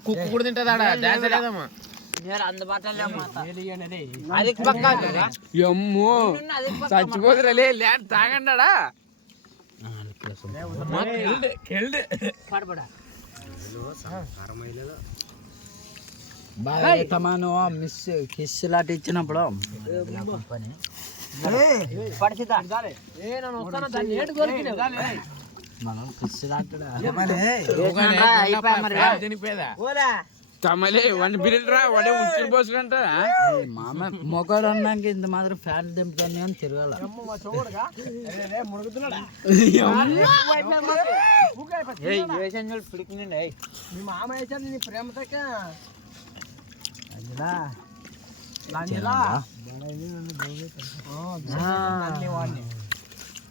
కుక్కు కూడా తింటదాడా లేదమ్మా అమ్మో చచ్చిపోతురలే ల్యాండ్ తాగండా తమాను మిస్ కిస్ లాంటి ఇచ్చినప్పుడు మనం కిస్ తమలే వన్ బిర్యానీ రా వాడే ఉచ్చులు పోసుకుంటా మామ మొక్కడు అన్నాక ఇంత మాత్రం ఫ్యాన్ దింపుతాను అని తిరగాల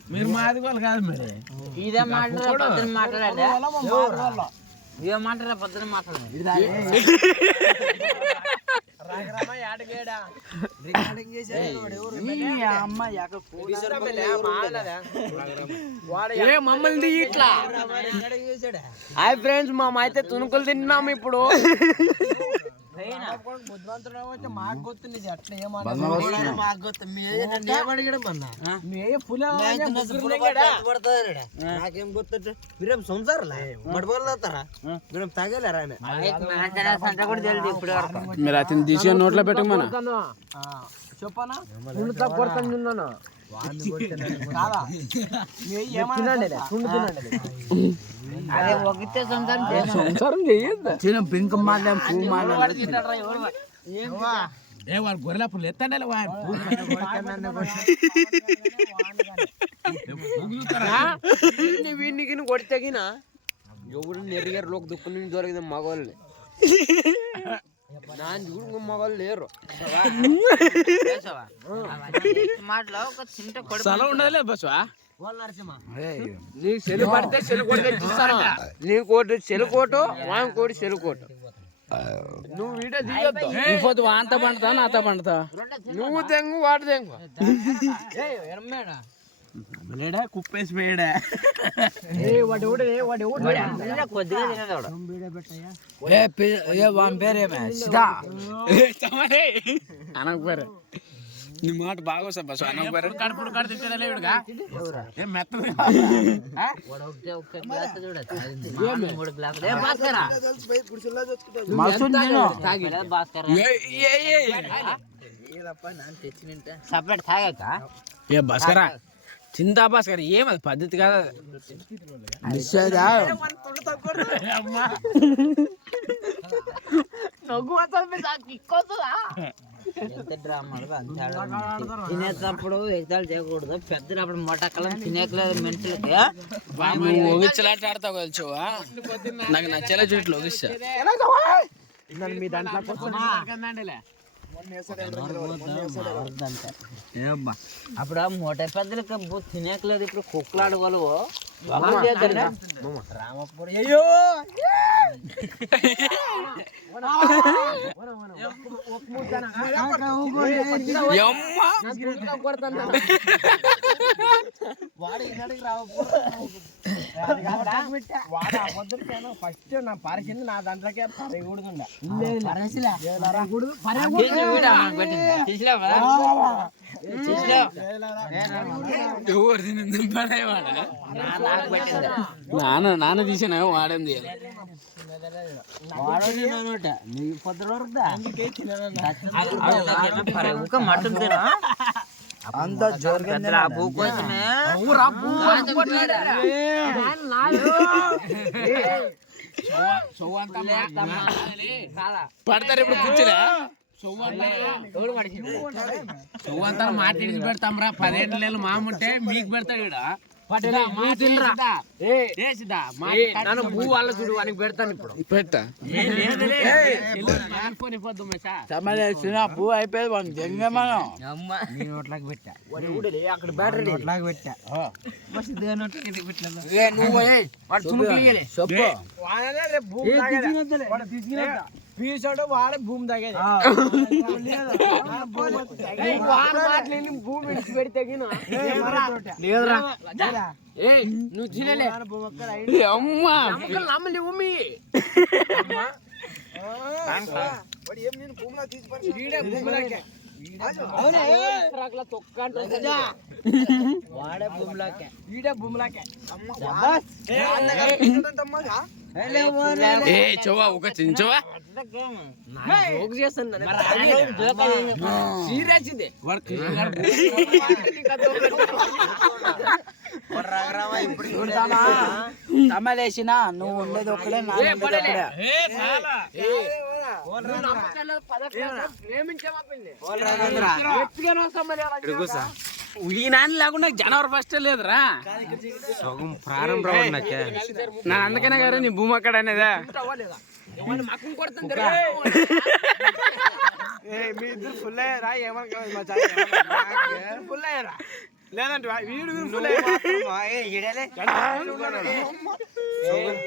మీరు మాది వాళ్ళు కాదు మరి ఇదే మాట్లాడాలి ఇదే మాట్లాడే పొద్దున మాట్లాడాలి మమ్మల్ని ఇట్లా హాయ్ ఫ్రెండ్స్ మా అయితే తునుకులు తిన్నాము ఇప్పుడు నాకేం గుర్తు మీరేం సంసారాలా మడిపోతారా మీరు తాగలేరా మీరు అతను తీసి నోట్లో పెట్టమన్నా చెప్పనా సంసారం చెయ్యద్దు పింక్ మాట్లాడ వాడు గొర్రెలప్పుడు ఎత్తండి వీడికి కొడితేగిన ఎవరు నెరిగారులోకి దుక్కుని దొరికింది మగవాళ్ళని నా చూడు మగవాళ్ళు లేరు స్థలం ఉండదులే బస్వా నీకు చెలు పడితే చెలుకోటు తెచ్చిస్తాను నీకోటి చెలుకోటు వాంకోటి చెలుకోటు నువ్వు వీడియో దిగొద్దు వాంత పండుతా నాతో పండుతా నువ్వు తెంగు వాడు తెంగు కుప్పేసి పోయాడా అనకు పేరు నీ మాట బాగా వస్తా బస్ అనకు పేరు కడుపుడు కడు తిట్టలేడుగా ఏం మెత్త సపరేట్ తాగాక ఏ బస్కరా చింతా భాస్కర్ ఏమది పద్ధతి కాదు తినేటప్పుడు ఎగ్జాలు చేయకూడదు పెద్దప్పుడు మొట్టకలం తినేకలేదు మనుషులకి ఒగిచ్చలాట ఆడతావు కలిసివా నాకు నచ్చేలా చూడట్లు ఒగిస్తా మీ దాంట్లో అప్పుడు మూట పెద్దలకి తినేకలేదు ఇప్పుడు కుక్కలాడగలవు రామప్పుడు అయ్యో ఫస్ట్ నా పరిచింది నా దాంట్లోకే పరగకూడదు నాన్న తీసిన వాడింది మటన్ తినా అంత జోరుగా పడతారు ఇప్పుడు కూర్చురా సొవ్వంతా మాట్లాడి పెడతాం రా 10 ఏళ్ళు మాముంటే మీకు పెడతాడు భూ వాళ్ళ చూడు వానికి పెడతాను ఇప్పుడు పెట్టా భూ అయిపోయింది మనం నోట్లకి పెట్టా అక్కడ బ్యాటరీ నోట్లకి పెట్టా పీసాడు వాడే భూమి తాగేది భూమి విడిచి పెడితే లేదురా నువ్వు తినలే అమ్మా భూమి వాడే భూమిలోకే ఏ చోవా ఒక చించవా సీరియస్ ఇది తమలేసిన నువ్వు ఉండేది ఒక్కడే నా ఉండేది ఒక్కడే ఈ నాన్న లేకుండా జనవరి ఫస్ట్ లేదురా ప్రారంభం నా అందుకనే గారు నీ భూమి అక్కడ అనేదా మీ ఇద్దరు ఫుల్ అయ్యారా ఫుల్ అయ్యారా లేదంటే వీడు ఫుల్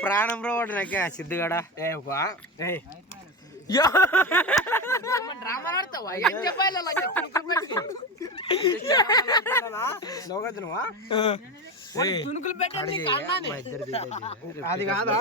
ప్రాణం రావాడు నాకే సిద్ధుగాడ డ్రామా ఆడతావా ఏం చెప్పాలి తుణుకులు పెట్టండి అది కాదా